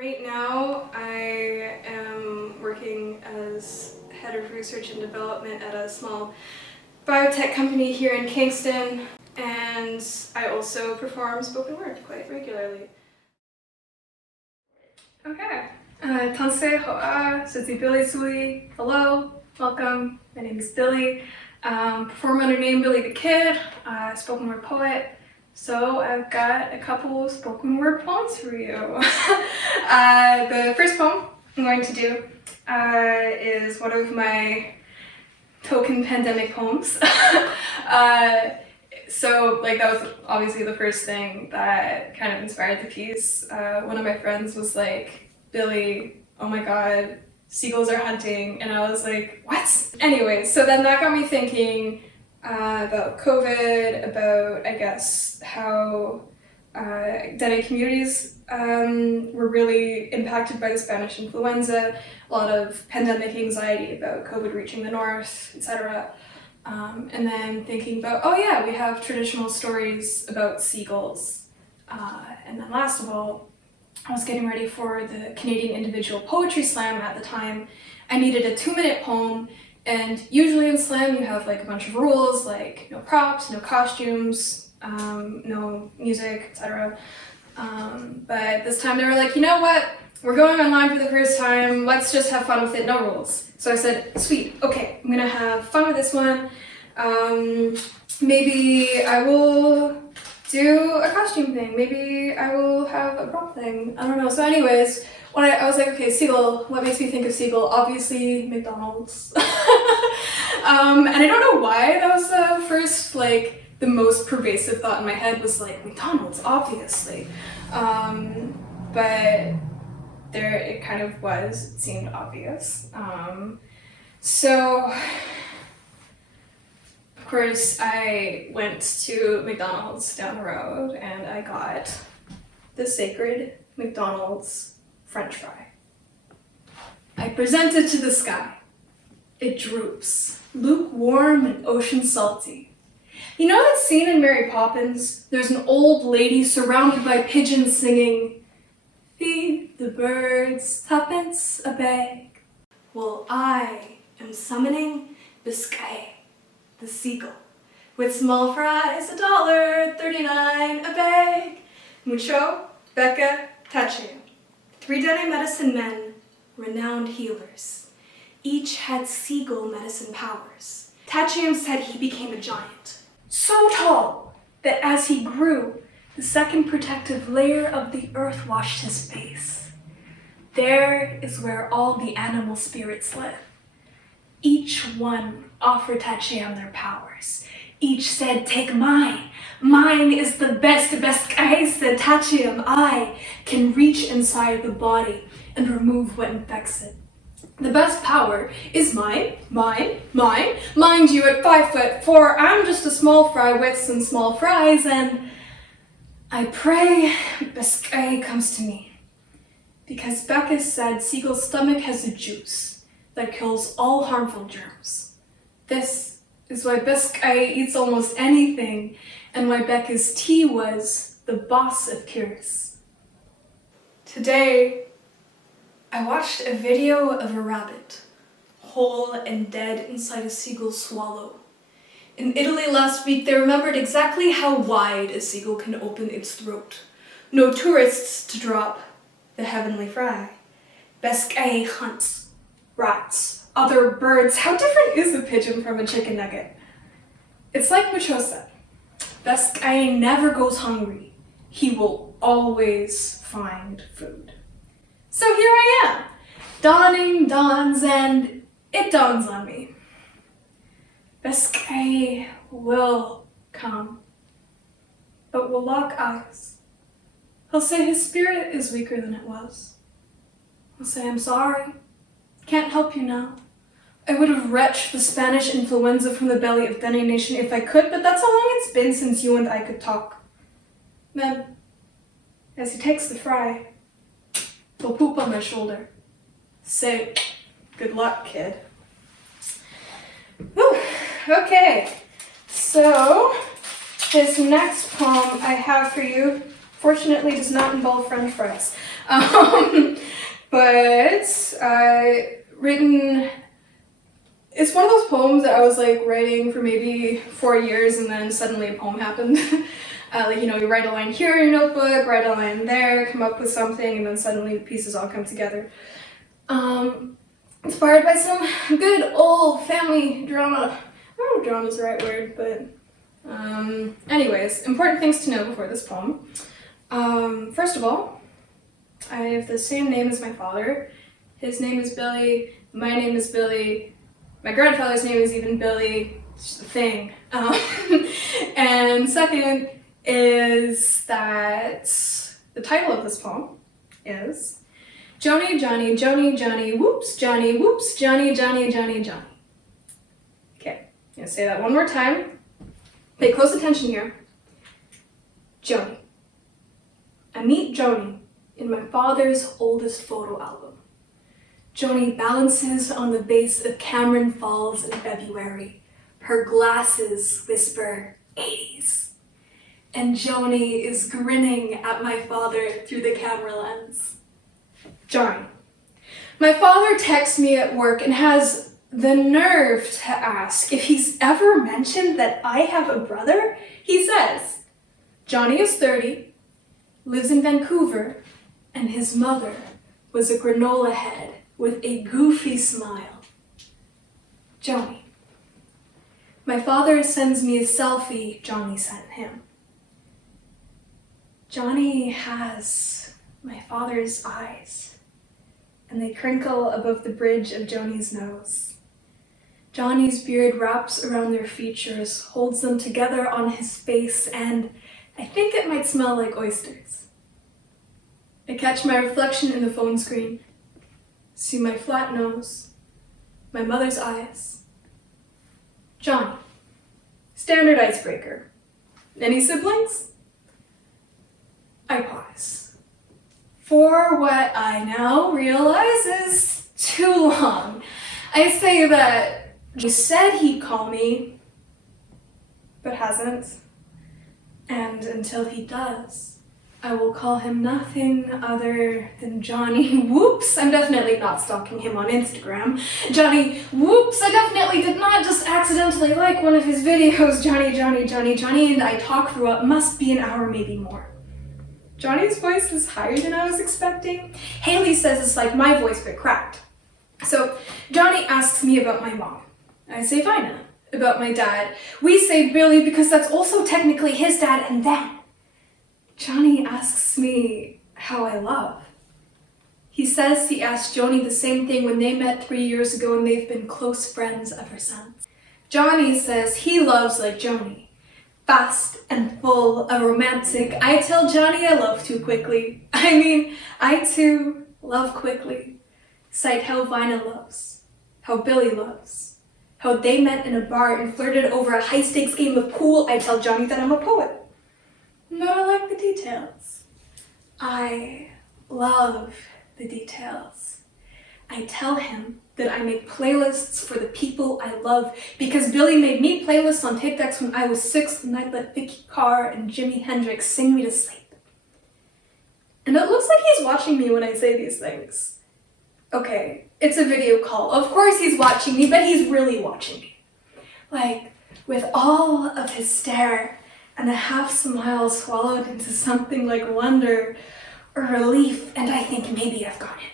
Right now, I am working as head of research and development at a small biotech company here in Kingston, and I also perform spoken word quite regularly. Okay. Tanse ho'a, Suzi Billie Suli. Hello, welcome. My name is Billy. Perform under name Billie the Kid, spoken word poet. So I've got a couple of spoken word poems for you. The first poem I'm going to do is one of my token pandemic poems. So that was obviously the first thing that kind of inspired the piece. One of my friends was like, Billy, oh my god, seagulls are hunting. And I was like, what? Anyway, so then that got me thinking about COVID, about, I guess, how Dené communities were really impacted by the Spanish influenza, a lot of pandemic anxiety about COVID reaching the north, etc. And then thinking about, oh yeah, we have traditional stories about seagulls. And then last of all, I was getting ready for the Canadian Individual Poetry Slam at the time. I needed a 2-minute poem, and usually in slam you have like a bunch of rules, like no props, no costumes, no music, etc. But this time they were like, you know what? We're going online for the first time, let's just have fun with it, no rules. So I said, sweet, okay, I'm gonna have fun with this one. Maybe I will do a costume thing, maybe I will have a prop thing, I don't know. So anyways, when I was like, okay, seagull, what makes me think of seagull? Obviously McDonald's. And I don't know why that was the first, the most pervasive thought in my head was like, McDonald's, obviously. But there it kind of was, it seemed obvious. So, of course, I went to McDonald's down the road and I got the sacred McDonald's French fry. I present it to the sky. It droops, lukewarm and ocean salty. You know that scene in Mary Poppins? There's an old lady surrounded by pigeons singing, "Feed the birds, 2p a bag." Well, I am summoning Biscay, the seagull, with small fries, $1.39 a bag. Mucho, Becca, Tache. 3 Dené medicine men, renowned healers. Each had seagull medicine powers. Tachium said he became a giant, so tall that as he grew, the second protective layer of the earth washed his face. There is where all the animal spirits live. Each one offered Tachium their powers. Each said, take mine. Mine is the best guy, said Tachium. I can reach inside the body and remove what infects it. The best power is mine. Mind you, at 5'4", I'm just a small fry with some small fries, and I pray Biscay comes to me. Because Becca said seagull's stomach has a juice that kills all harmful germs. This is why Biscay eats almost anything, and why Becca's tea was the boss of cures. Today, I watched a video of a rabbit, whole and dead inside a seagull's swallow. In Italy last week, they remembered exactly how wide a seagull can open its throat. No tourists to drop the heavenly fry. Biscay hunts rats, other birds. How different is a pigeon from a chicken nugget? It's like Mucho said, Biscay never goes hungry. He will always find food. So here I am. Dawning dawns and it dawns on me. Biscay will come, but will lock eyes. He'll say his spirit is weaker than it was. He'll say, I'm sorry. Can't help you now. I would have retched the Spanish influenza from the belly of Dené Nation if I could, but that's how long it's been since you and I could talk. Then, as he takes the fry, he'll poop on my shoulder. Say, good luck, kid. Whew. Okay, so this next poem I have for you Fortunately, does not involve French fries. But written, it's one of those poems that I was like writing for maybe 4 years and then suddenly a poem happened. Like, you know, you write a line here in your notebook, write a line there, come up with something, and then suddenly the pieces all come together. Inspired by some good old family drama. I don't know if drama is the right word, but anyways, important things to know before this poem. First of all, I have the same name as my father. His name is Billy, my name is Billy, my grandfather's name is even Billy, it's just a thing. And second is that the title of this poem is Johnny, Johnny, Johnny, Johnny, whoops, Johnny, whoops, Johnny, Johnny, Johnny, Johnny. Okay, I'm gonna say that one more time. Pay close attention here. Joni. I meet Joni in my father's oldest photo album. Joni balances on the base of Cameron Falls in February. Her glasses whisper 80s. And Joni is grinning at my father through the camera lens. Johnny. My father texts me at work and has the nerve to ask if he's ever mentioned that I have a brother. He says, Johnny is 30, lives in Vancouver, and his mother was a granola head with a goofy smile. Johnny. My father sends me a selfie Johnny sent him. Johnny has my father's eyes, and they crinkle above the bridge of Joni's nose. Johnny's beard wraps around their features, holds them together on his face, and I think it might smell like oysters. I catch my reflection in the phone screen, see my flat nose, my mother's eyes. Johnny. Standard icebreaker. Any siblings? I pause. For what I now realize is too long. I say that he said he'd call me, but hasn't. And until he does, I will call him nothing other than Johnny. Whoops, I'm definitely not stalking him on Instagram. Johnny, whoops, I definitely did not just accidentally like one of his videos. Johnny, Johnny, Johnny, Johnny, and I talk for what must be an hour, maybe more. Johnny's voice is higher than I was expecting. Haley says it's like my voice but cracked. So Johnny asks me about my mom. I say Vina. About my dad. We say Billy because that's also technically his dad, and then Johnny asks me how I love. He says he asked Joni the same thing when they met 3 years ago and they've been close friends ever since. Johnny says he loves like Joni. Fast and full, a romantic. I tell Johnny I love too quickly. I mean, I too love quickly. Cite how Vina loves. How Billy loves. How they met in a bar and flirted over a high-stakes game of pool. I tell Johnny that I'm a poet. But I like the details. I love the details. I tell him that I make playlists for the people I love because Billy made me playlists on TikToks when I was 6 and I'd let Vicky Carr and Jimi Hendrix sing me to sleep. And it looks like he's watching me when I say these things. Okay, it's a video call. Of course he's watching me, but he's really watching me. Like, with all of his stare and a half smile swallowed into something like wonder or relief, and I think maybe I've got it.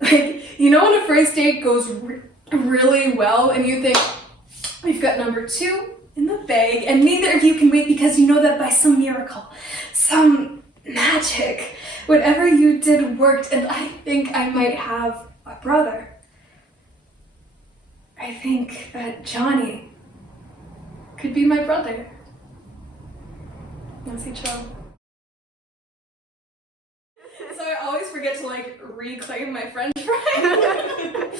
Like, you know when a first date goes really well and you think, we've got number 2 in the bag, and neither of you can wait because you know that by some miracle, some magic, whatever you did worked, and I think I might have a brother. I think that Johnny could be my brother. Merci, ciao. So I always forget to like reclaim my French fry.